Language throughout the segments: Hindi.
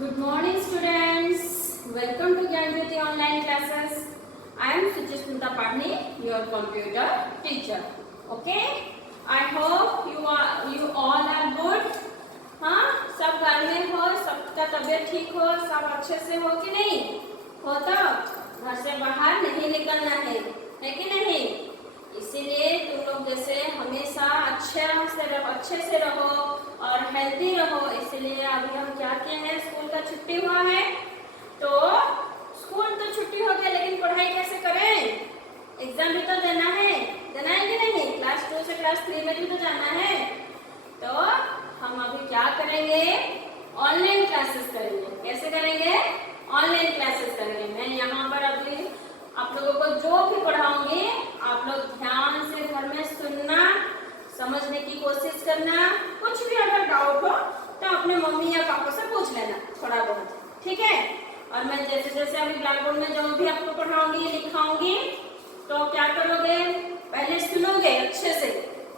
Good morning, students. Welcome to Gyanjyoti online classes. I am Suchishmita Padni, your computer teacher. Okay? I hope you all are good. हाँ, सब घर में हो, सबका तबीयत ठीक हो, सब अच्छे से हो कि नहीं? हो तो घर से बाहर नहीं निकलना है कि नहीं? इसीलिए तुम लोग जैसे हमेशा अच्छे से रहो और हेल्दी रहो। इसलिए अभी हम क्या किए हैं, स्कूल का छुट्टी हुआ है तो स्कूल तो छुट्टी हो गया, लेकिन पढ़ाई कैसे करें? एग्जाम भी तो देना है कि नहीं? क्लास 2 से क्लास 3 में भी तो जाना है। तो हम अभी क्या करेंगे, ऑनलाइन क्लासेस करेंगे। कैसे करेंगे? ऑनलाइन क्लासेस करेंगे। मैं यहाँ पर अभी आप लोगों को जो भी पढ़ाऊंगी आप लोग ध्यान से घर में सुनना, समझने की कोशिश करना। कुछ भी अगर डाउट हो तो अपने मम्मी या पापा से पूछ लेना थोड़ा बहुत, ठीक है? और मैं जैसे जैसे अभी ब्लैक बोर्ड में जो भी आपको पढ़ाऊंगी लिखाऊंगी तो क्या करोगे, पहले सुनोगे अच्छे से,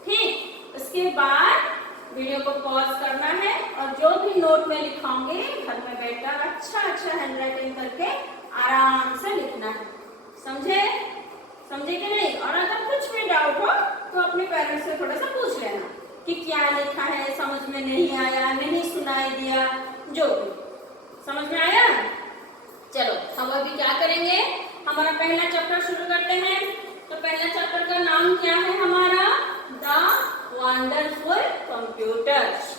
ठीक? उसके बाद वीडियो को पॉज करना है और जो भी नोट में लिखाऊंगी घर में बैठकर अच्छा हैंडराइटिंग करके आराम से लिखना है। समझे कि नहीं? और अगर कुछ भी डाउट हो तो अपने पेरेंट्स से थोड़ा सा पूछ लेना कि क्या लिखा है, समझ में नहीं आया, नहीं सुनाई दिया, जो भी समझ में आया। चलो हम अभी क्या करेंगे, हमारा पहला चैप्टर शुरू करते हैं। तो पहला चैप्टर का नाम क्या है हमारा? The wonderful computers.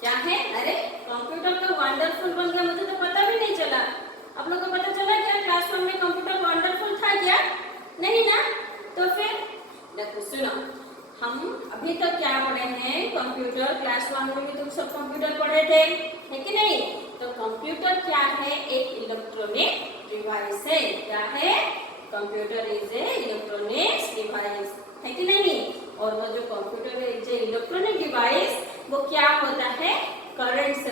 क्या है? अरे कंप्यूटर तो वंडरफुल बन गया, मुझे तो पता भी नहीं चला। आप लोगों को पता चला क्या क्लास 1 में कंप्यूटर वंडरफुल था क्या? नहीं ना? तो फिर देखो सुनो, हम अभी तक क्या पढ़े हैं, कंप्यूटर। क्लास 1 में भी तुम सब कंप्यूटर पढ़े थे, है कि नहीं? तो कंप्यूटर क्या है? एक इलेक्ट्रॉनिक डिवाइस है। क्या है? Computer is a electronic device, है कि नहीं? और वो जो computer is a electronic device, वो क्या होता है? करंट से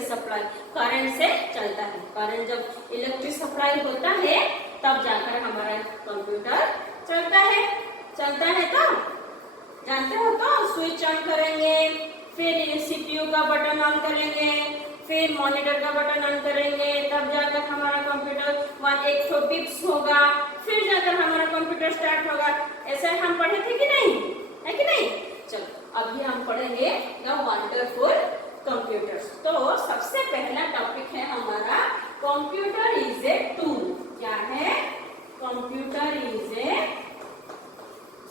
चलता है। करंट जब इलेक्ट्रिक सप्लाई होता है तब जाकर हमारा कंप्यूटर चलता है। तो जानते हो, तो स्विच ऑन करेंगे, फिर सीपीयू का बटन ऑन करेंगे, फिर मॉनिटर का बटन ऑन करेंगे, तब जाकर हमारा कंप्यूटर 1 बिप्स होगा, फिर जाकर हमारा कंप्यूटर स्टार्ट होगा। ऐसा हम पढ़े थे कि नहीं? है कि नहीं? चलो अभी हम पढ़ेंगे द वंडरफुल कंप्यूटर्स। तो सबसे पहला टॉपिक है हमारा कंप्यूटर इज ए टूल। क्या है? Computer is a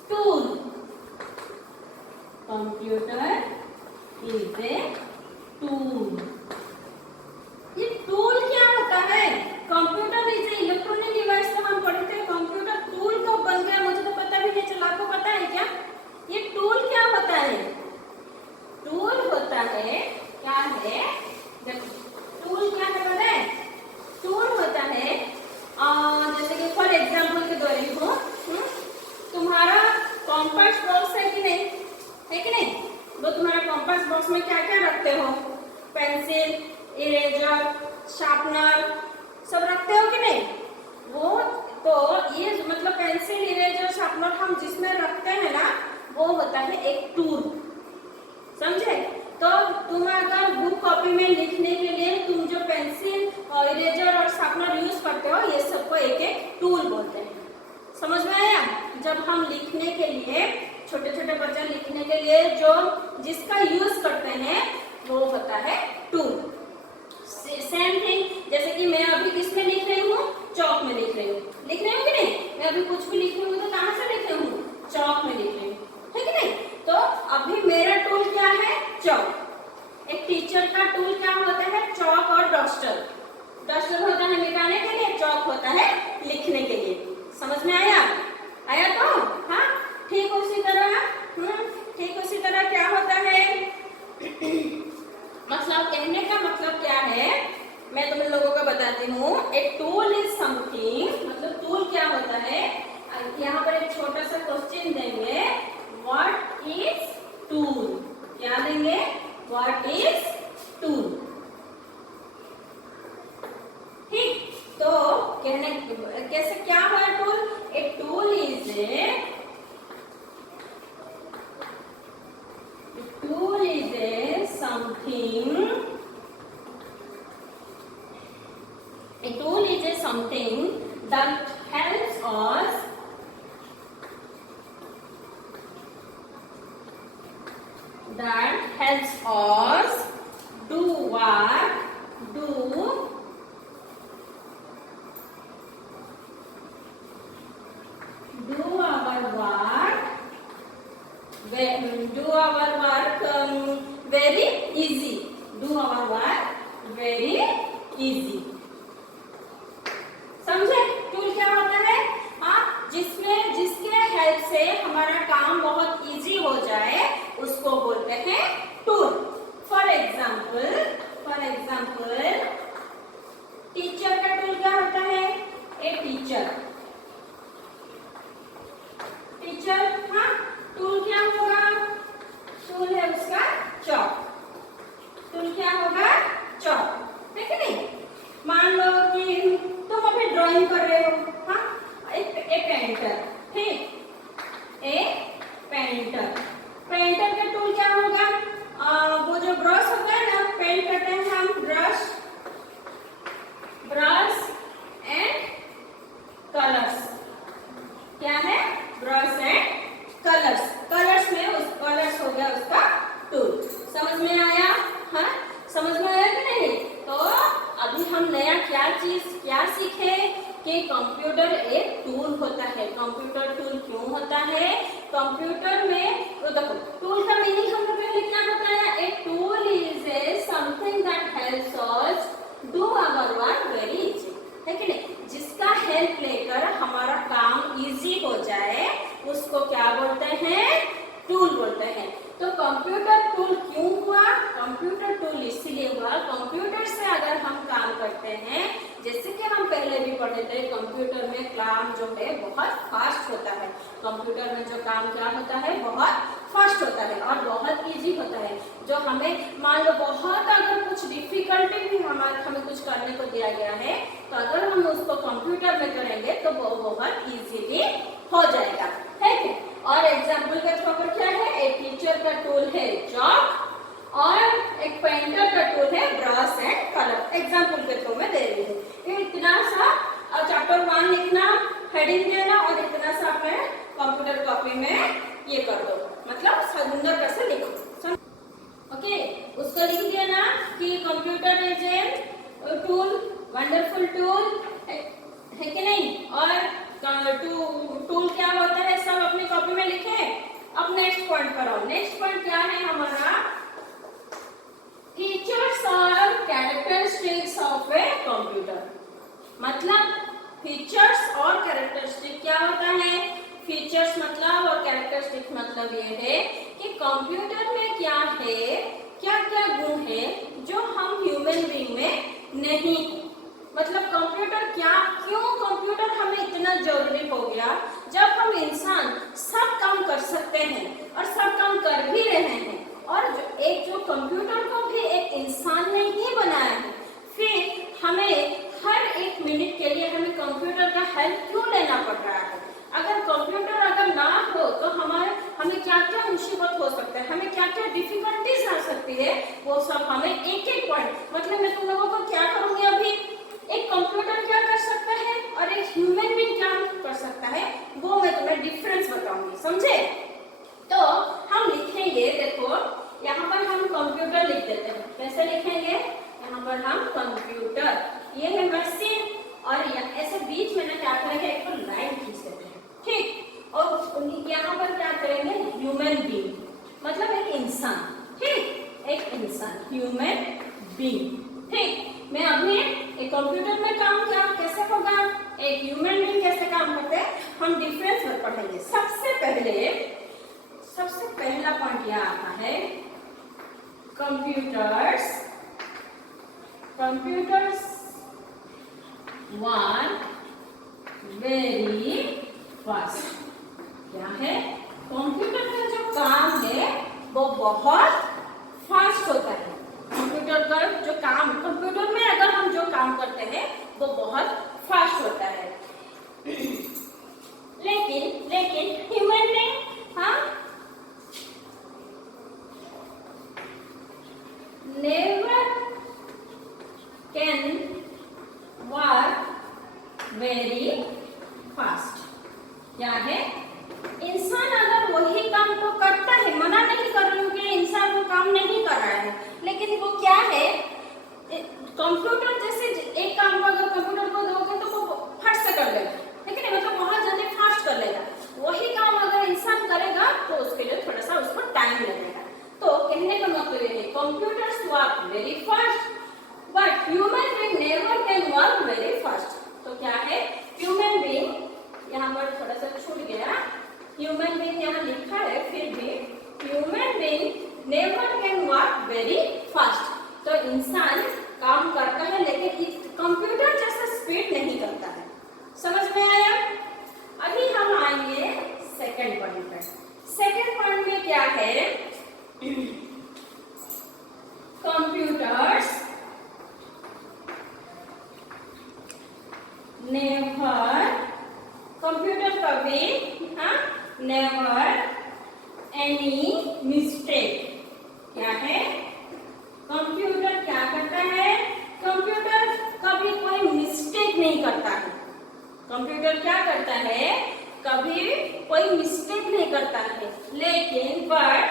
tool. Computer is a tool. ये टूल क्या होता है? Computer is a electronic device तो हम पढ़ते हैं, कंप्यूटर टूल कब बन गया मुझे तो पता भी नहीं चला। आपको पता है क्या ये टूल क्या होता है? टूल होता है, क्या है? देखो टूल क्या है पता है? टूल होता है जैसे कि फॉर एग्जाम्पल के दे रही हूँ, तुम्हारा कॉम्पास बॉक्स है कि नहीं? वो तुम्हारा कॉम्पास बॉक्स में क्या क्या रखते हो? पेंसिल, इरेजर, शार्पनर सब रखते हो कि नहीं? वो तो ये मतलब पेंसिल, इरेजर, शार्पनर हम जिसमें रखते हैं ना, वो होता है एक टूल। समझे? तो तुम अगर बुक कॉपी में लिखने के लिए तुम जो पेंसिल और इरेजर और शार्पनर यूज करते हो, ये सबको एक एक टूल बोलते हैं। समझ में आया? जब हम लिखने के लिए, छोटे छोटे बच्चे लिखने के लिए जो जिसका यूज करते हैं वो होता है टूल। सेम थिंग, जैसे कि मैं अभी किसमें लिख रही हूँ? चौक में लिख रही हूँ कि नहीं? मैं अभी कुछ भी लिख रही हूँ तो कहाँ से लिख रही हूँ? चौक में लिख रही हूँ, है कि नहीं? तो अभी मेरा टूल क्या है? चौक। एक टीचर का टूल क्या होता है? चौक और डस्टर। डस्टर होता है मिटाने के लिए, चौक होता है लिखने के लिए। समझ में आया? तो हाँ, ठीक उसी तरह क्या होता है मतलब कहने का मतलब क्या है मैं तुम लोगों को बताती हूँ। ए टूल इज समथिंग, मतलब टूल क्या होता है? यहाँ पर एक छोटा सा क्वेश्चन देंगे, व्हाट इज टूल? क्या देंगे? What is tool? ठीक, तो कहने कैसे क्या है tool? A tool is something A tool is a something that helps us do what? Do our work very easy. Do our work very easy. समझे? टूल क्या होता है? जिसमें जिसके हेल्प से हमारा काम बहुत इजी हो जाए उसको बोलते हैं टूल. फॉर एग्जाम्पल टीचर का टूल क्या होता है? A teacher. हाँ, टूल क्या होगा? टूल है उसका चॉक. टूल क्या होगा? चॉक. है कि नहीं? मान लो कि तुम अभी ड्राइंग कर रहे हो. हाँ, एक पेंटर. ठीक, एक पेंटर का टूल क्या होगा? वो जो ब्रश होता है ना, पेंट करते हैं हम, ब्रश एंड कलर्स. क्या है? ब्रश एंड कलर्स में उस कलर्स हो गया उसका टूल. समझ में आया? हाँ, समझ में आया कि नहीं? तो अभी हम नया क्या सीखे कि कंप्यूटर एक टूल होता है. कंप्यूटर टूल क्यों होता है? कंप्यूटर में देखो, टूल का मीनिंग हमने पहले क्या बताया? A tool is a something that helps us do our work very easy. है कि नहीं? जिसका हेल्प लेकर हमारा काम इजी हो जाए उसको क्या बोलते हैं? टूल बोलते हैं. तो कंप्यूटर टूल क्यों हुआ? कंप्यूटर टूल इसलिए हुआ, कंप्यूटर से अगर हम काम करते हैं, जैसे कि हम पहले भी पढ़े थे, कंप्यूटर में काम जो है बहुत फास्ट होता है. कंप्यूटर में जो काम क्या होता है? बहुत फास्ट होता है और बहुत इजी होता है. जो हमें मान लो बहुत अगर कुछ डिफिकल्टी भी हमें कुछ करने को दिया गया है, तो अगर हम उसको कंप्यूटर में करेंगे तो वो बहुत इजीली हो जाएगा. है कि? और एग्जाम्पल के तौर पर क्या है? एक टीचर का टूल है चॉक और एक पेंटर का टूल है ब्रश एंड कलर. एग्जाम्पल के थ्रू में दे रही हूँ. इतना सा चैप्टर 1 लिखना, हेडिंग देना और इतना सा अपने कंप्यूटर कॉपी में ये कर दो, मतलब सुंदर कैसे लिखो. ओके, उसको लिख दिया ना कि computer is a tool, wonderful tool. है कि नहीं? और टूल क्या होता है सब अपनी कॉपी में लिखे. अब नेक्स्ट पॉइंट पर आओ. नेक्स्ट पॉइंट क्या है हमारा? फीचर्स और कैरेक्टरिस्टिक्स ऑफ ए कंप्यूटर. मतलब फीचर्स और कैरेक्टरिस्टिक क्या होता है? फीचर्स मतलब और कैरेक्टरिस्टिक मतलब ये है कि कंप्यूटर में क्या है, क्या क्या गुण है जो हम ह्यूमन बीइंग में नहीं. मतलब कंप्यूटर क्यों कंप्यूटर हमें इतना जरूरी हो गया? जब हम इंसान सब काम कर सकते हैं और सब काम कर भी रहे हैं, और जो कंप्यूटर को भी एक इंसान ने ही बनाया है, फिर हमें हर एक मिनट के लिए हमें कंप्यूटर का हेल्प क्यों लेना पड़ रहा है? अगर कंप्यूटर अगर ना हो तो हमें क्या क्या मुसीबत हो सकता है, हमें क्या क्या डिफिकल्टीज आ सकती है, वो सब हमें एक एक पॉइंट, मतलब मैं तुम लोगों को क्या करूंगी अभी, एक कंप्यूटर क्या कर सकता है और एक ह्यूमन बीइंग क्या कर सकता है, वो मैं तुम्हें डिफरेंस बताऊंगी. समझे? तो हम लिखेंगे, देखो यहाँ पर हम कंप्यूटर लिख देते हैं. कैसे लिखेंगे? यहाँ पर हम कंप्यूटर, ये है मशीन, और ऐसे बीच में ना क्या करेंगे, एक तो लाइन खींच देते हैं. ठीक, और यहाँ पर क्या करेंगे? ह्यूमन बीइंग, मतलब एक इंसान. ठीक, एक इंसान, ह्यूमन बीइंग. ठीक, मैं अभी एक कंप्यूटर में काम क्या कैसे होगा, एक ह्यूमन बीइंग कैसे काम करते हैं, हम डिफरेंस पर पढ़ेंगे. सबसे पहला पॉइंट यहाँ आता है, कंप्यूटर्स वर्क वेरी फास्ट. क्या है? कंप्यूटर का जो काम है वो बहुत फास्ट होता है. कंप्यूटर का जो काम, कंप्यूटर में अगर हम जो काम करते हैं वो बहुत फास्ट होता है. लेकिन ह्यूमन बीइंग, हाँ, never can work very fast. क्या है? इंसान अगर वही काम को करता है, मना नहीं कर रही हूँ कि इंसान वो काम नहीं कर रहा है, लेकिन वो क्या है, कंप्यूटर जैसे एक काम को अगर कंप्यूटर को दोगे तो वो फट से कर लेगा, लेकिन मतलब बहुत जल्दी फास्ट कर लेगा। वही काम अगर इंसान करेगा तो उसके लिए थोड़ा सा उसको टाइम लगेगा। तो कहने का मतलब ये है, computers work very fast but human being never can work very fast. तो क्या है, ह्यूमन बीइंग यहाँ पर थोड़ा सा छूट गया, ह्यूमन बीइंग यहाँ लिखा है, फिर भी human being never can work very fast. तो इंसान काम करता है लेकिन कंप्यूटर जैसा स्पीड नहीं करता है। समझ में आया? अभी हम आएंगे सेकंड पॉइंट पर। सेकंड पॉइंट में क्या है, कंप्यूटर्स नेवर, कंप्यूटर कभी नेवर एनी मिस्टेक। क्या है? कंप्यूटर क्या करता है, कंप्यूटर कभी कोई मिस्टेक नहीं करता है। कंप्यूटर क्या करता है, कभी कोई मिस्टेक नहीं करता है, लेकिन but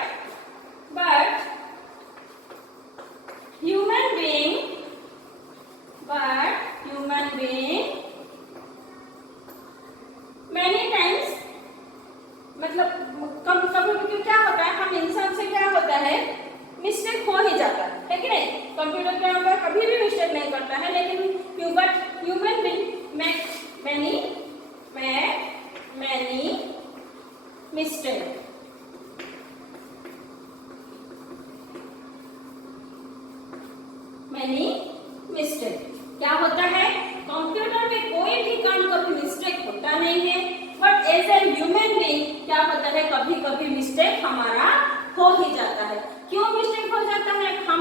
human being many times, मतलब कभी क्या होता है, हम इंसान से क्या होता है, मिस्टेक हो ही जाता है कि नहीं? कंप्यूटर क्या होता है, कभी भी मिस्टेक नहीं करता है, लेकिन human being many mistake. Many mistake क्या होता है, कंप्यूटर में कोई भी काम कभी मिस्टेक होता नहीं है, but as a human being क्या होता है, कभी कभी मिस्टेक हमारा हो ही जाता है। क्यों मिस्टेक हो जाता है, हम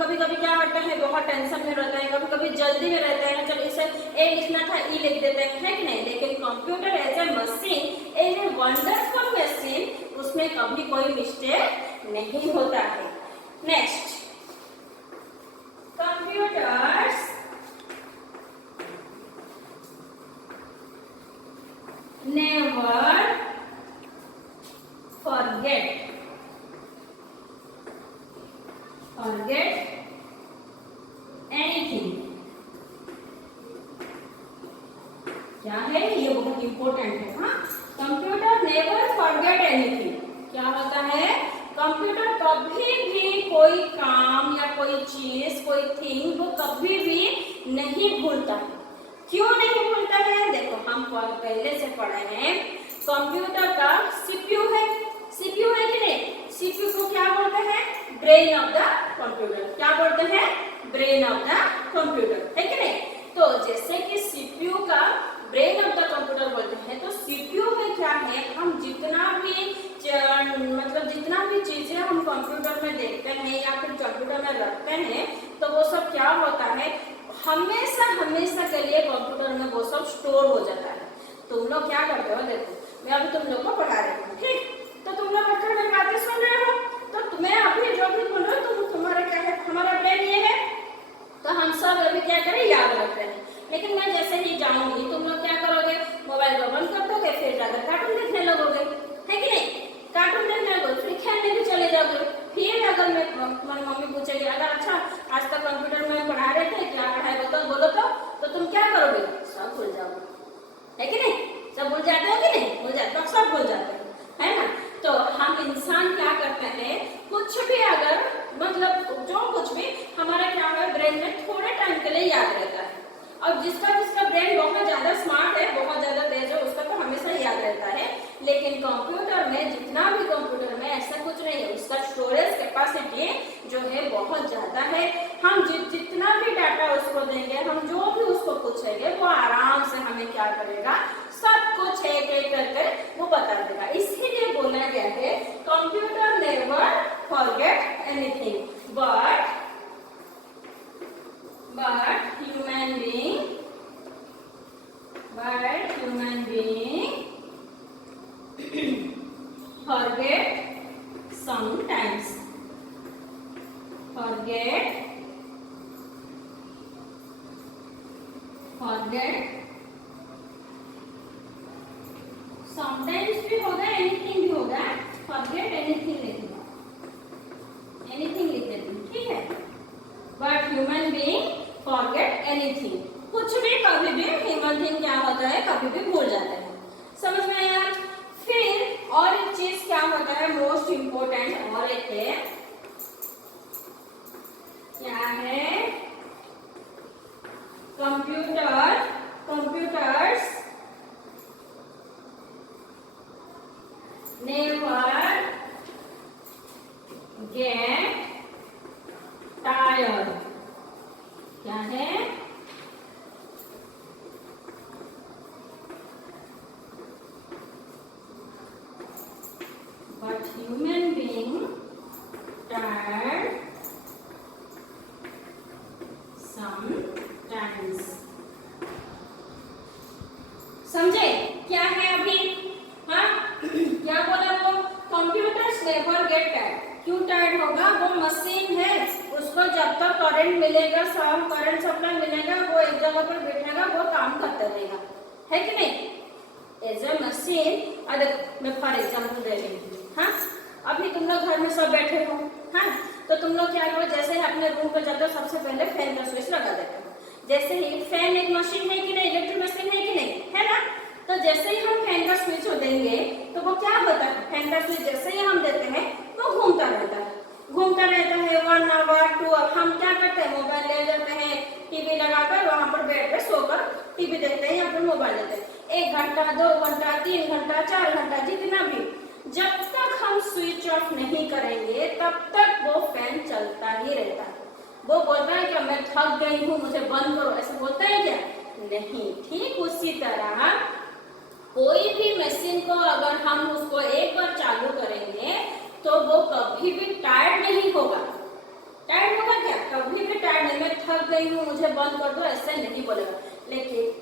कभी कभी क्या करते हैं, बहुत टेंशन में रहते हैं, कभी कभी जल्दी में रहते हैं, चलो इसे ए लिखना था ई लिख देते हैं, है कि नहीं? लेकिन computer as a machine, as a wonderful machine, उसमें कभी कोई मिस्टेक नहीं होता है। Next, computers never forget anything। क्या है ये, बहुत इंपॉर्टेंट है। हाँ, कंप्यूटर नेवर फॉरगेट एनीथिंग। क्या होता है, कंप्यूटर कभी भी कोई काम या कोई चीज, कोई थिंग, वो कभी भी नहीं भूलता है। क्यों नहीं भूलता है? देखो, हम पहले से पढ़े हैं, कंप्यूटर का सीपीयू है कि नहीं? सीपीयू को क्या बोलते हैं, ब्रेन ऑफ द कंप्यूटर। क्या बोलते हैं, ब्रेन ऑफ द कंप्यूटर, है कि नहीं? तो जैसे कि सीपीयू का ब्रेन ऑफ द कंप्यूटर बोलते हैं, तो सीपीयू में क्या है, हम जितना भी चीजें हम कंप्यूटर में देखते हैं या फिर कंप्यूटर में रखते हैं, तो वो सब क्या होता है, हमेशा के लिए कंप्यूटर में वो सब स्टोर हो जाता है। तुम लोग क्या करते हो, देखो मैं अभी तुम लोग को पढ़ा रही हूँ, ठीक? तो तुम लोग बच्चों में बातें सुन रहे हो, तो तुम्हें अभी जो भी बोल रहे हो, तुम्हारा क्या है, हमारा ब्रेन ये है, तो हम सब अभी क्या करें, याद रखते हैं। लेकिन मैं जैसे ही जाऊंगी, तुम लोग क्या करोगे, मोबाइल को बंद कर दोगे, फिर जाकर कार्टून देखने लगोगे, है कि नहीं? कार्टून देखने लगोगे, फिर खेलने भी चले जाओगे। फिर अगर तुम्हारी मम्मी पूछेगी, अगर अच्छा आज तक कंप्यूटर में पढ़ा रहे थे, क्या पढ़ाए बोलो तो तुम क्या करोगे, सब भूल जाओगे, है कि नहीं? सब भूल जाते हो कि नहीं? भूल जाते हो, सब भूल जाते हैं, है ना? तो हम इंसान क्या करते हैं, कुछ भी अगर मतलब जो कुछ भी हमारा क्या है, ब्रेन में थोड़े टाइम के लिए याद रहता है। और जिसका ब्रेन बहुत ज्यादा स्मार्ट है, बहुत ज्यादा तेज है, उसका तो हमेशा याद रहता है। लेकिन कंप्यूटर में, जितना भी कंप्यूटर में ऐसा कुछ नहीं है, उसका स्टोरेज कैपेसिटी जो है बहुत ज्यादा है। हम जितना भी डाटा उसको देंगे, हम जो भी उसको पूछेंगे, वो आराम से हमें क्या करेगा, सब कुछ एक एक करके वो बता देगा। इसीलिए बोला गया है, computer never forget anything but human being forget sometimes, forget, sometimes भी होगा, एनीथिंग भी होगा, फॉरगेट एनीथिंग लिख दो, एनीथिंग लिख देती हूँ, ठीक है। But human being forget anything, कुछ भी कभी भी ह्यूमन बीइंग क्या होता है, कभी भी भूल जाता है। समझ में आया? फिर और एक चीज क्या होता है, मोस्ट इंपोर्टेंट और एक है, क्या है, कंप्यूटर्स नेवर गेट टायर्ड। क्या है? But human being tired sometimes। समझे क्या है अभी? हाँ क्या बोला वो, कंप्यूटर्स नेवर गेट टायर्ड। क्यों टायर्ड होगा? वो मशीन है, उसको जब तक करंट मिलेगा, सब करंट सप्लाई मिलेगा, वो एक जगह पर बैठेगा, वो काम करता रहेगा, है कि नहीं? एज ए मशीन, मैं फॉर एग्जाम्पल दे रही हूँ। हाँ, अभी तुम लोग घर में सब बैठे हो, हाँ, तो तुम लोग क्या करो, जैसे ही अपने रूम पे जाते हो, सबसे पहले फैन का स्विच लगा देते हो। जैसे ही फैन एक मशीन है कि नहीं, इलेक्ट्रिक मशीन है कि नहीं, है ना? तो जैसे ही हम फैन का स्विच देंगे तो वो क्या होता है, फैन का स्विच जैसे ही हम देते हैं वो घूमता रहता है, 1 आवर 2 आवर। हम क्या करते हैं, मोबाइल ले जाते हैं, टीवी लगाकर वहां पर बेड पे सोकर टीवी देखते हैं या फिर मोबाइल देखते हैं, 1 घंटा 2 घंटा 3 घंटा 4 घंटा, जितना भी, जब तक हम स्विच ऑफ नहीं करेंगे तब तक वो फैन चलता ही रहता है। वो बोलता है कि मैं थक गई हूँ, मुझे बंद करो, ऐसे बोलता है क्या? नहीं। ठीक उसी तरह कोई भी मशीन को अगर हम उसको एक बार चालू करेंगे तो वो कभी भी टायर्ड नहीं होगा। टायर्ड होगा क्या? कभी भी टायर्ड नहीं, मैं थक गई हूँ मुझे बंद कर दो, ऐसे नहीं बोलेगा। लेकिन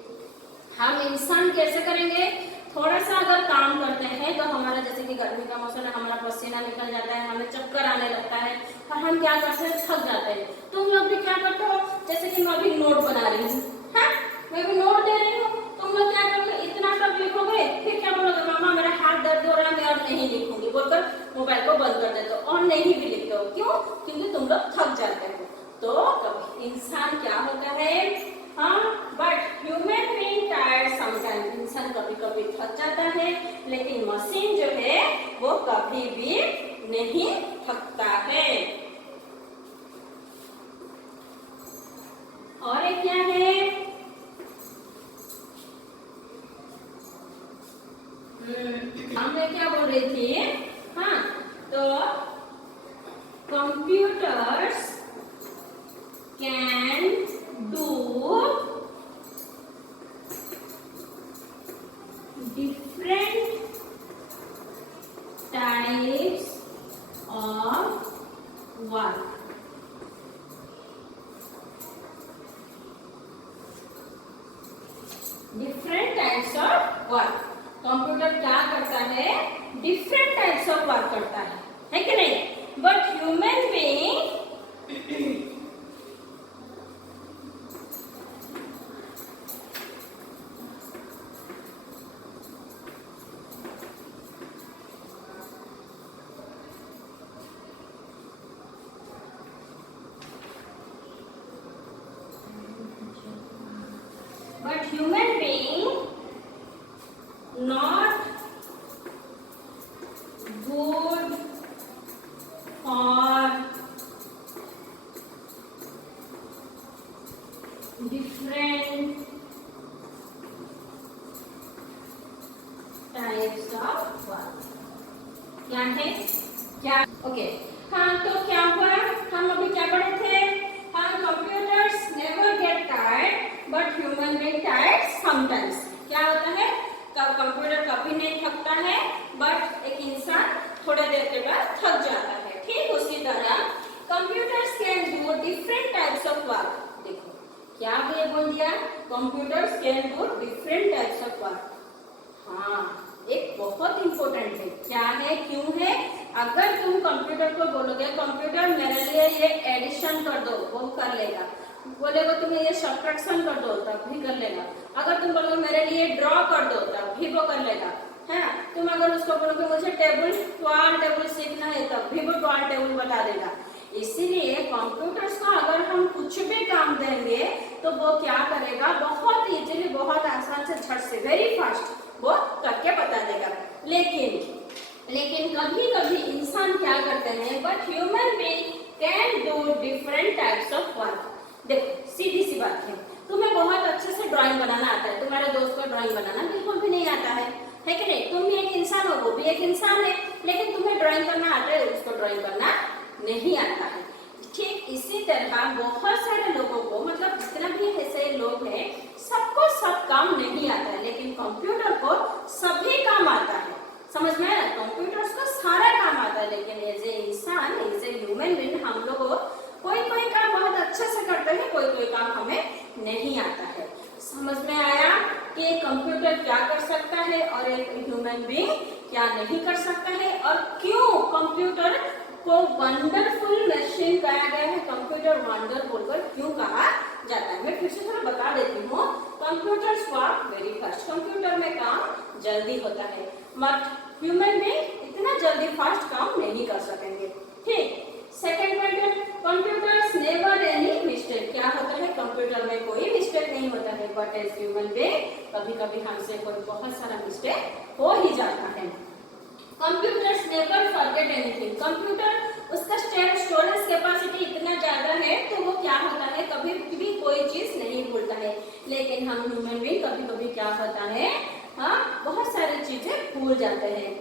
हम इंसान कैसे करेंगे, थोड़ा सा अगर काम करते हैं तो हमारा, जैसे कि गर्मी का मौसम है, हमारा पसीना निकल जाता है, हमें चक्कर आने लगता है और हम क्या करते हैं, थक जाते हैं। तुम लोग भी क्या करते हो, जैसे कि मैं अभी नोट बना रही हूँ, हाँ, मैं भी नोट दे रही हूँ, तुम लोग क्या करोगे, इतना सब लिखोगे, फिर क्या बोलोगे, मामा मेरा हाथ दर्द हो रहा है, मैं और नहीं लिखूंगी बोलकर मोबाइल को बंद कर देते हो और नहीं भी लिखते हो। क्यों? क्योंकि तुम लोग थक जाते हो। तो कभी इंसान क्या होता है, हाँ, but human being tired sometimes, इंसान कभी कभी थक जाता है, लेकिन मशीन जो है वो कभी भी नहीं थकता है। और एक क्या है, मैं क्या बोल रही थी, हाँ, तो computers can do different types of work। Different types of work, computer क्या करता है, डिफरेंट टाइप्स ऑफ वर्क करता है कि नहीं? But human being not good for different types of work। क्या है, क्या, ओके, हाँ, तो क्या हुआ, हम अभी क्या पढ़े थे, हाँ, computers never get tired but human being tired sometimes. क्या होता है, कंप्यूटर कभी नहीं थकता है, बट एक इंसान थोड़े देर के बाद थक जाता है। ठीक उसी तरह computers can do different types of work. देखो क्या ये बोल दिया, computers can do different types of work. हाँ, एक बहुत इंपॉर्टेंट है, क्या है, क्यों है, अगर तुम कंप्यूटर को बोलोगे कंप्यूटर मेरे लिए ये एडिशन कर दो, वो कर लेगा, बोलेगा तुम्हें ये सब्ट्रैक्शन कर दो तब भी कर लेगा। अगर तुम बोलोगे मेरे लिए ड्रॉ कर दो तब भी वो कर लेगा, है। तुम अगर उसको बोलोगे मुझे टॉल टेबल सीखना है तब भी वो टॉल टेबल बता देगा। इसीलिए कंप्यूटर्स को अगर हम कुछ भी काम देंगे तो वो क्या करेगा, बहुत इजीली, बहुत आसान से, झट से, वेरी फास्ट वो करके बता देगा। लेकिन कभी कभी इंसान क्या करते हैं, but human being can do different types of work. देखो सीधी सी बात है, तुम्हें बहुत अच्छे से ड्राइंग बनाना आता है, तुम्हारे दोस्त को ड्राइंग बनाना बिल्कुल भी नहीं आता है कि नहीं? तुम भी एक इंसान हो, वो भी एक इंसान है, लेकिन तुम्हें ड्राइंग करना आता है, उसको ड्राइंग करना नहीं आता है। ठीक इसी तरह बहुत सारे लोगों को, मतलब जितना भी ऐसे लोग हैं, सबको सब काम नहीं आता है, लेकिन कंप्यूटर को सभी काम आता है। समझ में आया? कंप्यूटर्स को सारा काम आता है, लेकिन एज ए इंसान, एज ए ह्यूमन बीइंग, हम लोग कोई काम बहुत अच्छे से करते हैं, कोई काम हमें नहीं आता है। समझ में आया कि कंप्यूटर क्या कर सकता है और एक ह्यूमन बीइंग क्या नहीं कर सकता है, और क्यों कंप्यूटर को वंडरफुल मशीन कहा गया है, कंप्यूटर वंडर बोलकर क्यों कहा जाता है। मैं फिर से थोड़ा बता देती हूँ। Computers work very fast, computer में काम जल्दी होता है, बट ह्यूमन बीइंग इतना जल्दी फास्ट काम नहीं कर सकेंगे। ठीक, सेकेंड पॉइंट है कंप्यूटर्स नेवर एनी मिस्टेक। क्या होता है, कंप्यूटर में कोई मिस्टेक नहीं होता है, बट एज ह्यूमन बीइंग कभी कभी हमसे कोई बहुत सारा मिस्टेक हो ही जाता है। Computers never forget anything. Computer उसका स्टोरेज कैपेसिटी इतना ज्यादा है तो वो क्या होता है, कभी भी कोई चीज नहीं भूलता है, लेकिन हम ह्यूमन बीइंग कभी कभी क्या होता है, हाँ, बहुत सारी चीजें भूल जाते हैं।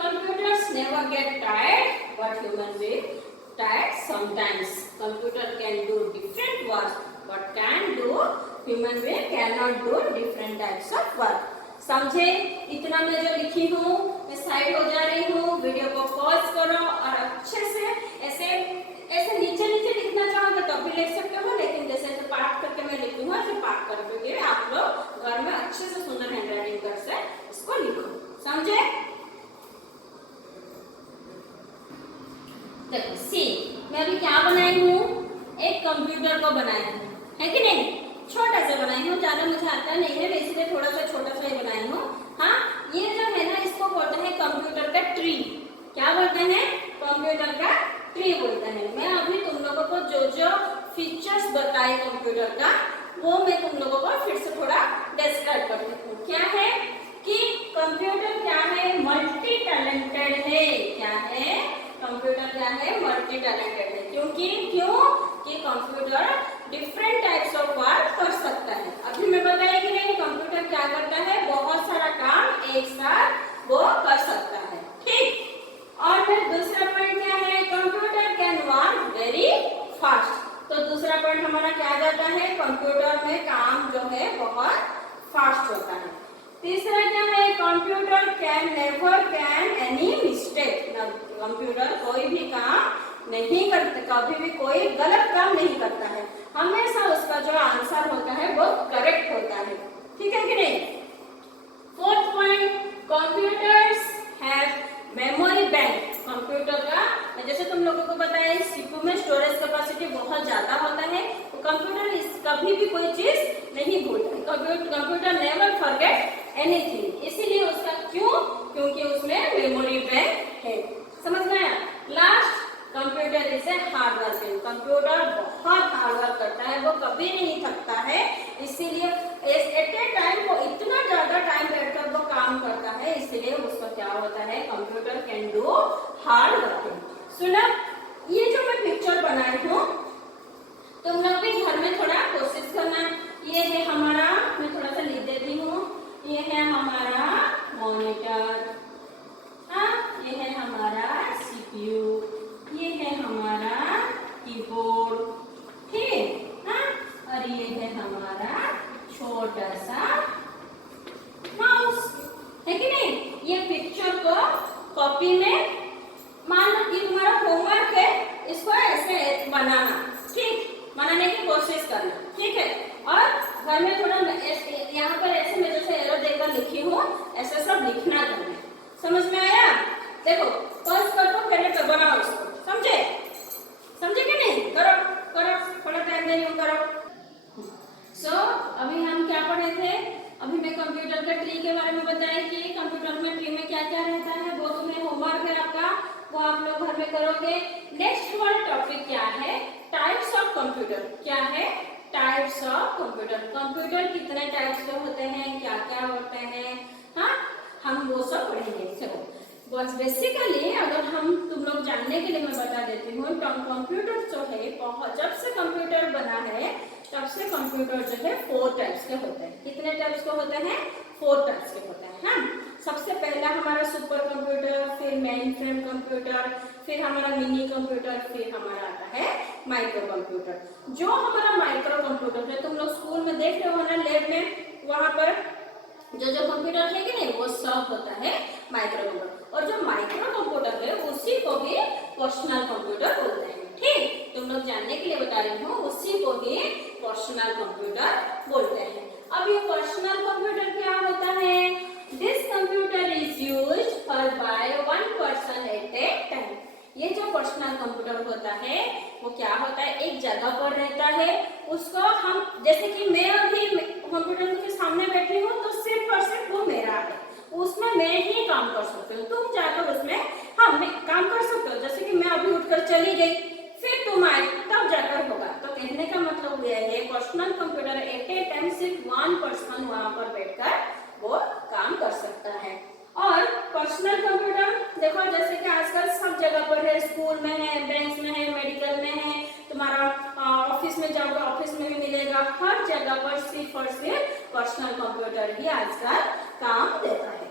Computers never get tired but human being tired sometimes. Computer can do different work but can do human being can not do different types of work. समझे? इतना मैं जो लिखी हूँ, मैं साइड हो जा रही हूँ, वीडियो को पॉज करो और अच्छे से ऐसे नीचे लिखना चाहोगे तो भी लिख सकते हो, लेकिन जैसे पाठ करके मैं लिखी हूँ ऐसे पाठ करके आप लोग घर में अच्छे से सुंदर हैंडराइटिंग कर से इसको लिखो। समझे? देखो सी, मैं अभी क्या बनाई हूँ, एक कंप्यूटर को बनाई हूँ, है कि नहीं? छोटा सा बनाई हूँ, ज्यादा मुझे आता नहीं है, इसलिए थोड़ा सा छोटा सा ही बनाई हूँ। हाँ, ये जो है ना, इसको बोलते हैं कंप्यूटर का ट्री। क्या बोलते हैं? कंप्यूटर का ट्री बोलते हैं। मैं अभी तुम लोगों को जो जो फीचर्स बताए कंप्यूटर का, वो मैं तुम लोगों को फिर से थोड़ा डिस्क्राइब करती हूँ। क्या है कि कंप्यूटर क्या है, मल्टी टैलेंटेड है। क्या है? कंप्यूटर क्या है, मल्टी टैलेंटेड है। क्यों कि computer different types of work कर सकता है। अभी मैं बताया कि नहीं, कंप्यूटर क्या करता है, बहुत सारा काम एक साथ वो कर सकता है। ठीक, और फिर दूसरा पॉइंट क्या है, computer can work very fast. तो दूसरा पॉइंट हमारा क्या जाता है, कंप्यूटर में काम जो है बहुत फास्ट होता है। तीसरा क्या है, computer can never can any mistake. Computer कोई भी काम नहीं करता, कभी भी कोई गलत काम नहीं करता है, हमेशा उसका जो आंसर होता है वो करेक्ट होता है। ठीक है कि नहीं? Fourth point, computers have memory bank. Computer का, जैसे तुम लोगों को बताया, सीपीयू में स्टोरेज कैपेसिटी बहुत ज्यादा होता है, तो कंप्यूटर कभी भी कोई चीज नहीं भूलता। कंप्यूटर नेवर फॉरगेट एनीथिंग, इसीलिए उसका क्योंकि उसमें मेमोरी बैंक है। समझ में आया? Last, computer is a hard working. Computer बहुत हार्ड वर्क करता है, वो कभी नहीं थकता है, इसीलिए एट ए टाइम वो इतना ज्यादा टाइम बैठकर वो काम करता है, इसीलिए उसका क्या होता है, computer can do hard working. सुना, ये जो मैं पिक्चर बनाई हूँ, तुम लोग भी घर में थोड़ा कोशिश करना। ये है हमारा, मैं थोड़ा सा लिख देती हूँ, ये है हमारा मॉनिटर, हाँ, ये है हमारा सीपीयू, ये है हमारा कीबोर्ड, ठीक, हाँ, और ये है हमारा छोटा सा माउस, है कि नहीं? ये पिक्चर को कॉपी में, मान लो कि तुम्हारा होमवर्क है, इसको ऐसे बनाना, ठीक, बनाने की कोशिश करना, ठीक है? और घर में थोड़ा यहाँ पर ऐसे मैं जैसे एरो देकर लिखी हूँ, ऐसे सब लिखना करना। समझ में आया? देखो पॉज करो, पहले बनाओ इसको। समझे कि नहीं? करो थोड़ा टाइम देने सो अभी हम क्या पढ़े थे? अभी मैं कंप्यूटर का ट्री के बारे में बताई कि कंप्यूटर में ट्री में क्या क्या रहता है, वो तुम्हें होमवर्क है आपका, वो आप लोग घर में करोगे। नेक्स्ट वाला टॉपिक क्या है? Types of computer. क्या है? Types of computer. कंप्यूटर कितने टाइप्स के होते हैं, क्या क्या होते हैं, हाँ हम वो सब पढ़ेंगे। चलो बस बेसिकली अगर हम तुम लोग जानने के लिए मैं बता देती हूँ, तो कंप्यूटर जो है बहुत जब से कंप्यूटर बना है तब से कंप्यूटर जो है 4 टाइप्स के होते हैं। कितने टाइप्स के होते हैं? 4 टाइप्स के होते हैं। हाँ, सबसे पहला हमारा सुपर कंप्यूटर, फिर मेन फ्रेम कंप्यूटर, फिर हमारा मिनी कंप्यूटर, फिर हमारा आता है माइक्रो कंप्यूटर। जो हमारा माइक्रो कंप्यूटर है तुम लोग स्कूल में देख रहे हो ना, लैब में, वहां पर जो कंप्यूटर है कि नहीं, वो सब होता है माइक्रो कंप्यूटर। और जो माइक्रो कंप्यूटर है उसी को भी पर्सनल कंप्यूटर बोलते हैं। ठीक, तुम लोग जानने के लिए बता रही हूँ, उसी को भी पर्सनल कंप्यूटर बोलते हैं। अब ये पर्सनल कंप्यूटर क्या होता है? This computer is used for by one person at A time. ये जो पर्सनल कंप्यूटर होता है वो क्या होता है? एक जगह पर रहता है, उसको हम जैसे कि मैं अभी कंप्यूटर के सामने बैठी हूँ तो सिर्फ और सिर्फ वो मेरा है, उसमें मैं ही काम कर सकती हूँ। तुम जाकर उसमें हाँ मैं काम कर सकते हो, जैसे कि मैं अभी उठकर चली गई, फिर तुम आए तब जाकर होगा। तो कहने का मतलब ये है पर्सनल कंप्यूटर एट ए टाइम सिर्फ वन पर्सन वहां पर बैठकर वो काम कर सकता है। और पर्सनल कंप्यूटर देखो जैसे कि आजकल सब जगह पर है, स्कूल में है, बैंक में है, मेडिकल में है, तुम्हारा ऑफिस में जाओगे ऑफिस में भी मिलेगा, हर जगह पर सिर्फ और सिर्फ पर्सनल कंप्यूटर ही आजकल काम देता है।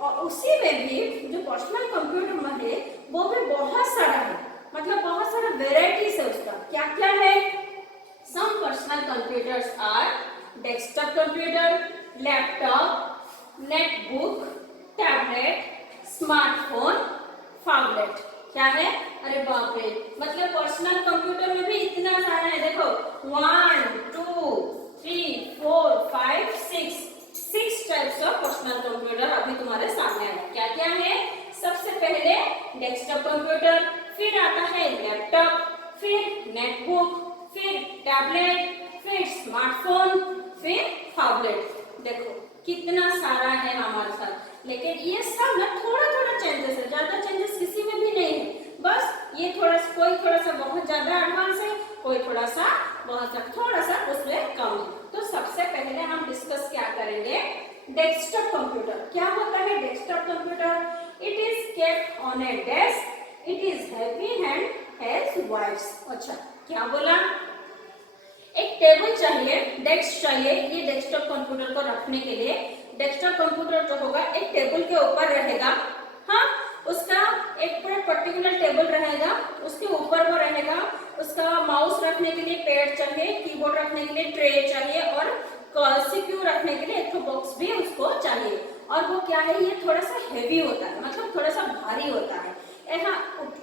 और उसी में भी जो पर्सनल कंप्यूटर में है वो भी बहुत सारा है, मतलब बहुत सारा वेराइटीज है उसका। क्या क्या है? Some personal computers or desktop computer, laptop, netbook, tablet, smartphone, phablet. क्या है? अरे बाप रे, मतलब पर्सनल कंप्यूटर में भी इतना सारा है। देखो 1 2 3 4 5 6 टाइप्स ऑफ पर्सनल कंप्यूटर अभी तुम्हारे सामने आया। क्या क्या है? सबसे पहले डेस्कटॉप कंप्यूटर, फिर आता है लैपटॉप, फिर नेटबुक, फिर टैबलेट, फिर स्मार्टफोन, फिर फैबलेट। देखो कितना सारा है हमारे साथ, लेकिन ये सब ना थोड़ा थोड़ा चेंजेस है, ज्यादा चेंजेस किसी में भी नहीं है। बस ये कोई थोड़ा सा बहुत ज्यादा एडवांस है, कोई थोड़ा सा उसमें कम है। तो सबसे पहले हम डिस्कस क्या करेंगे? Desktop computer. क्या होता है desktop computer? It is kept on A desk, it is heavy and has wides. अच्छा क्या बोला? एक टेबल चाहिए, डेस्क चाहिए, ये डेस्कटॉप कंप्यूटर को रखने के लिए। डेस्कटॉप कंप्यूटर जो होगा एक टेबल के ऊपर रहेगा, हाँ उसका एक पूरा पर्टिकुलर टेबल रहेगा, उसके ऊपर वो रहेगा, उसका माउस रखने के लिए पैड चाहिए, कीबोर्ड रखने के लिए ट्रे चाहिए, और सीपीयू रखने के लिए एक बॉक्स भी उसको चाहिए। और वो क्या है? ये थोड़ा सा हेवी होता है, मतलब थोड़ा सा भारी होता है।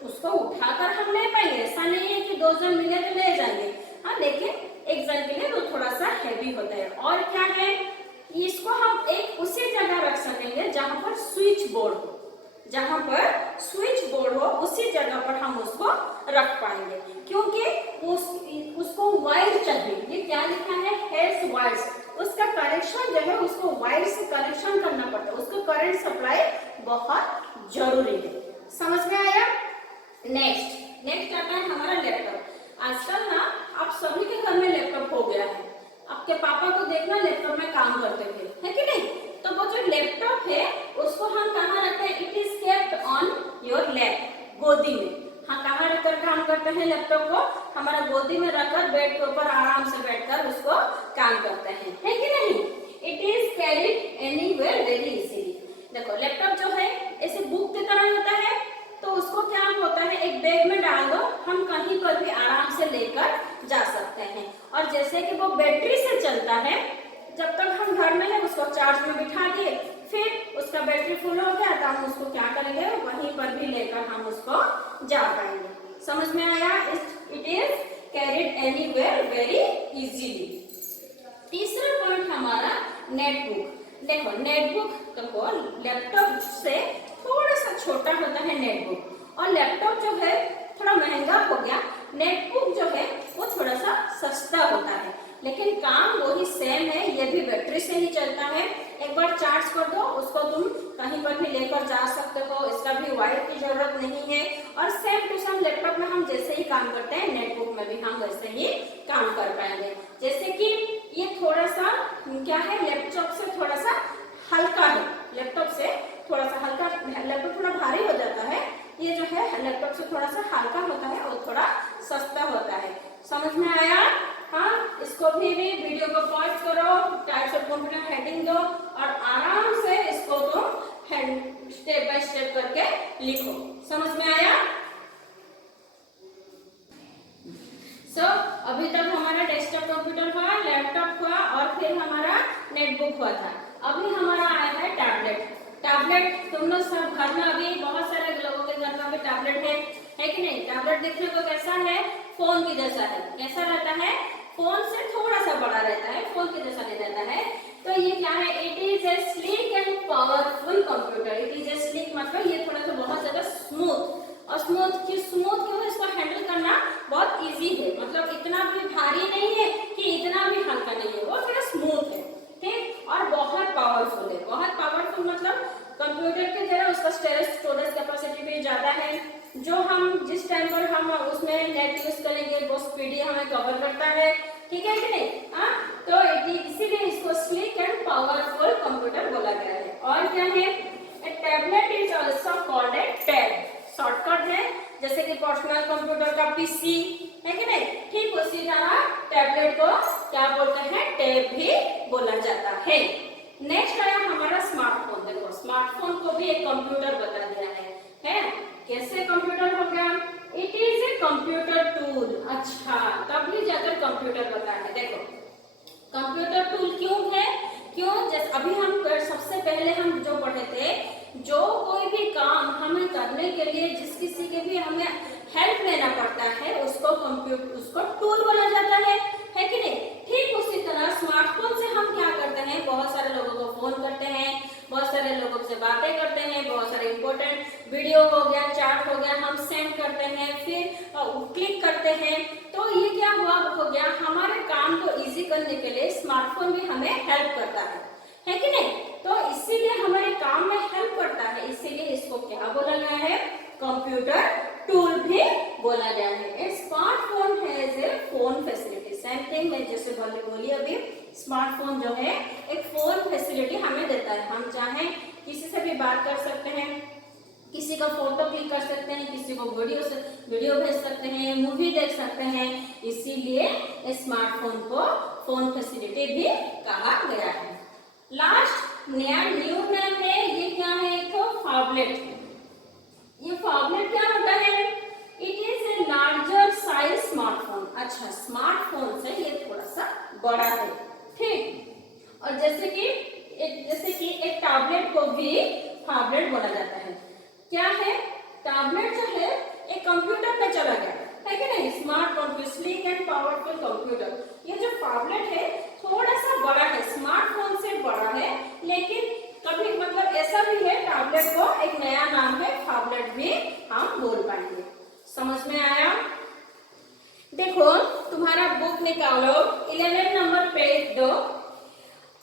उसको उठाकर हम ले पाएंगे, ऐसा नहीं है कि 2 जन मिले तो ले जाएंगे, हाँ लेकिन एक जन के लिए वो थोड़ा सा हेवी होता है। और क्या है? इसको हम एक उसी जगह रख सकेंगे जहां पर स्विच बोर्ड हो, जहां पर स्विच बोर्ड हो उसी जगह पर हम उसको रख पाएंगे, क्योंकि उसको वायर चाहिए। ये क्या लिखा है? Has wires. उसका कनेक्शन जो है उसको वायर से कनेक्शन करना पड़ता है, उसको करंट सप्लाई बहुत जरूरी है। समझ में आया? नेक्स्ट आता है हमारा लैपटॉप। आजकल ना आप सभी के घर में लैपटॉप हो गया है। आपके पापा को देखना लैपटॉप में काम करते थे, है कि नहीं? तो वो जो लैपटॉप है उसको हम कहाँ रखते हैं? It is kept on your lap, गोदी में। हाँ कहाँ रखकर काम करते हैं लैपटॉप को? हमारा गोदी में रखकर बेड के ऊपर आराम से बैठकर उसको काम करते हैं, है कि नहीं? It is carried anywhere very easily. देखो लैपटॉप जो है ऐसे बुक की तरह होता है, तो उसको क्या होता है? एक बैग में डाल दो, हम कहीं पर भी आराम से लेकर जा सकते हैं। और जैसे कि वो बैटरी से चलता है, जब तक हम घर में है उसको चार्ज में बिठा दिए, फिर उसका बैटरी फुल हो गया तो हम उसको क्या करेंगे? वहीं पर भी लेकर हम उसको जा पाएंगे। समझ में आया? It is carried anywhere very easily. तीसरा पॉइंट हमारा नेटबुक। देखो नेटबुक देखो लैपटॉप से थोड़ा सा छोटा होता है नेटबुक, और लैपटॉप जो है थोड़ा महंगा हो गया, नेटबुक जो है वो थोड़ा सा सस्ता होता है। लेकिन काम वही सेम है, ये भी बैटरी से ही चलता है। एक बार चार्ज कर दो, उसको तुम कहीं पर भी लेकर जा सकते हो, इसका भी वायर की जरूरत नहीं है। और सेम टू सेम लैपटॉप में हम जैसे ही काम करते हैं नेटबुक में भी हम वैसे ही काम कर पाएंगे। जैसे कि ये थोड़ा सा क्या है, लैपटॉप से थोड़ा सा हल्का है, लैपटॉप से थोड़ा सा हल्का, लैपटॉप थोड़ा भारी हो जाता है, ये जो है लैपटॉप से थोड़ा सा हल्का होता है और थोड़ा सस्ता होता है। समझ में आया? हाँ, इसको भी वीडियो को पॉज करो, टाइप्स ऑफ कंप्यूटर हेडिंग दो और आराम से इसको तुम स्टेप बाय स्टेप करके लिखो। समझ में आया? अभी तक हमारा डेस्कटॉप कंप्यूटर हुआ, लैपटॉप हुआ और फिर हमारा नेटबुक हुआ था। अभी हमारा आया है टैबलेट। टैबलेट तुम लोग सब घर में, अभी बहुत सारे लोगों के घर में अभी टैबलेट है कि नहीं? टैबलेट देखने को कैसा है? फोन की जैसा है। कैसा रहता है? फोन से थोड़ा सा बड़ा रहता है, फोन की जैसा नहीं रहता है। तो ये क्या है? It is a sleek and powerful computer. It is a sleek मतलब ये थोड़ा सा बहुत ज्यादा स्मूथ, और स्मूथ क्यों? इसको हैंडल करना बहुत इजी है, मतलब इतना भी भारी नहीं है कि इतना भी हल्का नहीं है, वो थोड़ा स्मूथ है, ठीक। और बहुत पावरफुल है। बहुत पावरफुल मतलब कंप्यूटर की तरह उसका स्टोरेज कैपेसिटी भी ज्यादा है। जो हम जिस टाइम पर हम उसमें नेट यूज करेंगे वो स्पीडी हमें कवर करता है, ठीक है कि नहीं? हाँ, तो इसीलिए इसको स्लीक एंड पावरफुल कंप्यूटर बोला गया है। और क्या है? A tablet is also called a tab, shortcut है, जैसे कि पर्सनल कंप्यूटर का पीसी है कि नहीं, ठीक उसी तरह टैबलेट को क्या बोलते हैं? टैब भी बोला जाता है। नेक्स्ट आया हमारा स्मार्टफोन। देखो, स्मार्टफोन को भी एक कंप्यूटर बता दिया है? कैसे कंप्यूटर हो गया? It is a computer tool. अच्छा, तब भी जाकर कंप्यूटर बता है। देखो, कंप्यूटर टूल क्यों है? क्यों? जैसे अभी हम सबसे पहले हम जो पढ़े थे, जो कोई भी काम हमें करने के लिए जिस किसी के भी हमें हेल्प लेना पड़ता है उसको टूल बोला जाता है कि नहीं? ठीक उसी तरह स्मार्टफोन से हम क्या करते हैं? बहुत सारे लोगों को फोन करते हैं, बहुत सारे लोगों से बातें करते हैं, बहुत सारे इंपॉर्टेंट वीडियो हो गया, चैट हो गया, हम सेंड करते हैं, फिर क्लिक करते हैं। तो ये क्या हो गया? हमारे काम को इजी करने के लिए स्मार्टफोन भी हमें हेल्प करता है कि नहीं? तो इसीलिए हमारे काम में हेल्प करता है, इसीलिए इसको क्या बोला गया है? कंप्यूटर टूल भी बोला गया है। Smartphone has a phone facility. Same thing मैं जैसे बोली अभी, स्मार्टफोन जो है एक फोन फैसिलिटी हमें देता है। हम चाहे किसी से भी बात कर सकते हैं, किसी का फोटो क्लिक कर सकते हैं, किसी को वीडियो भेज सकते हैं, मूवी देख सकते हैं, इसीलिए स्मार्टफोन को फोन फैसिलिटी भी कहा गया है। लास्ट न्यू नेम है, ये क्या है? एक फैबलेट। ये फैबलेट क्या होता है? It is a larger size smartphone. अच्छा, स्मार्टफोन से ये थोड़ा सा बड़ा है, ठीक। और जैसे कि एक टैबलेट को भी फैबलेट बोला जाता है। क्या है? टैबलेट जो है एक कंप्यूटर में चला गया है कि नहीं? Smart computer, sleek and powerful computer. ये जो टैबलेट है थोड़ा सा बड़ा है, स्मार्टफोन से बड़ा है, लेकिन कभी मतलब ऐसा भी है टैबलेट को एक नया नाम है, टैबलेट भी हम बोल पाएंगे। समझ में आया? देखो, तुम्हारा बुक निकालो, 11 नंबर पेज दो।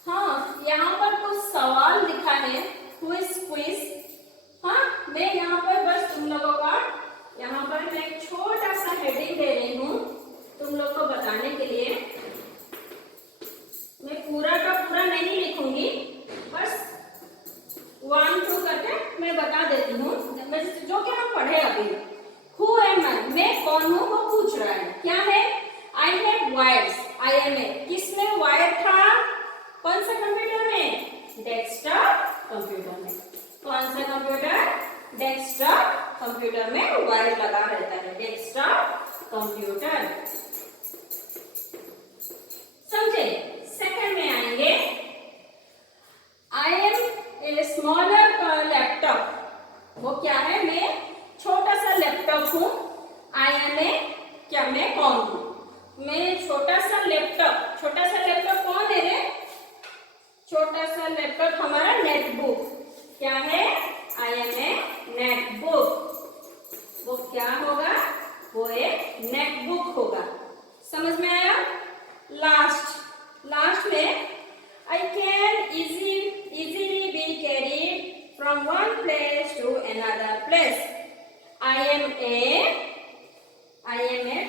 हाँ, यहाँ पर कुछ सवाल लिखा है, क्विज। हाँ, मैं यहाँ पर बस तुम लोगों का यहाँ पर मैं एक छोटा सा हेडिंग दे रही हूँ तुम लोग को बताने के लिए। मैं पूरा का पूरा नहीं लिखूंगी, बस 1 2 करके मैं बता देती हूँ, जो कि हम पढ़े अभी। Who am I? मैं कौन हूँ वो पूछ रहा है। क्या है? I have wires. I am a। किसमें वायर था? कौन सा कंप्यूटर में? डेस्कटॉप कंप्यूटर में। कौन सा कंप्यूटर? डेस्कटॉप कंप्यूटर में वायर लगा रहता है, डेस्कटॉप कंप्यूटर। समझे? सेकंड में आएंगे, I am a smaller laptop. वो क्या है? मैं छोटा सा लैपटॉप हूँ। I am a क्या, मैं कौन हूँ? मैं छोटा सा लैपटॉप। छोटा सा लैपटॉप कौन है रे? छोटा सा लैपटॉप हमारा नेटबुक। क्या है? I am a netbook. वो क्या होगा? वो एक नेटबुक होगा। समझ में आया? Last I can easily be carried from one place to another place. I am a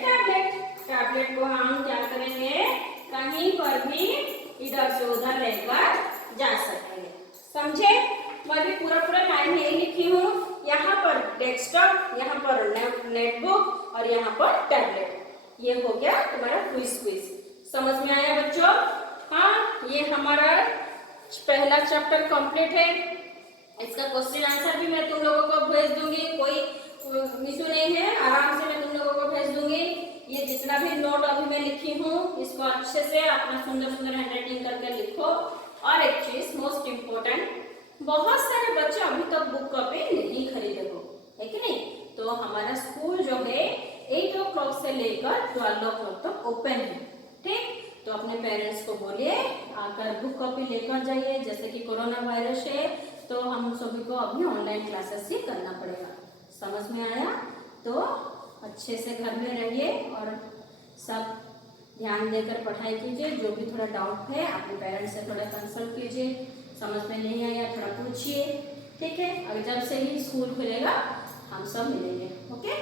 tablet. Tablet को हम क्या करेंगे, कहीं पर भी इधर से उधर लेकर जा सकेंगे। समझे? मैं भी पूरा लाइन यही लिखी हूँ। यहाँ पर डेस्कटॉप, यहाँ पर नेटबुक और यहाँ पर टैबलेट। ये हो गया तुम्हारा क्विज। समझ में आया बच्चों? हाँ, ये हमारा पहला चैप्टर कंप्लीट है। इसका क्वेश्चन आंसर भी मैं तुम लोगों को भेज दूंगी, कोई इशू नहीं है, आराम से मैं तुम लोगों को भेज दूंगी। ये जितना भी नोट अभी मैं लिखी हूँ इसको अच्छे से अपना सुंदर हैंडराइटिंग करके लिखो। और एक चीज मोस्ट इम्पोर्टेंट, बहुत सारे बच्चे अभी तक बुक कॉपी नहीं खरीदे हो, है कि नहीं? तो हमारा स्कूल जो है 8 o'clock से लेकर 12 o'clock तक ओपन है, ठीक? तो अपने पेरेंट्स को बोलिए आकर बुक कॉपी लेकर जाइए। जैसे कि कोरोना वायरस है तो हम सभी को अभी ऑनलाइन क्लासेस ही करना पड़ेगा। समझ में आया? तो अच्छे से घर में रहिए और सब ध्यान देकर पढ़ाई कीजिए। जो भी थोड़ा डाउट है अपने पेरेंट्स से थोड़ा कंसल्ट कीजिए। समझ में नहीं आया थोड़ा पूछिए, ठीक है? और जब से ही स्कूल खुलेगा हम सब मिलेंगे। ओके,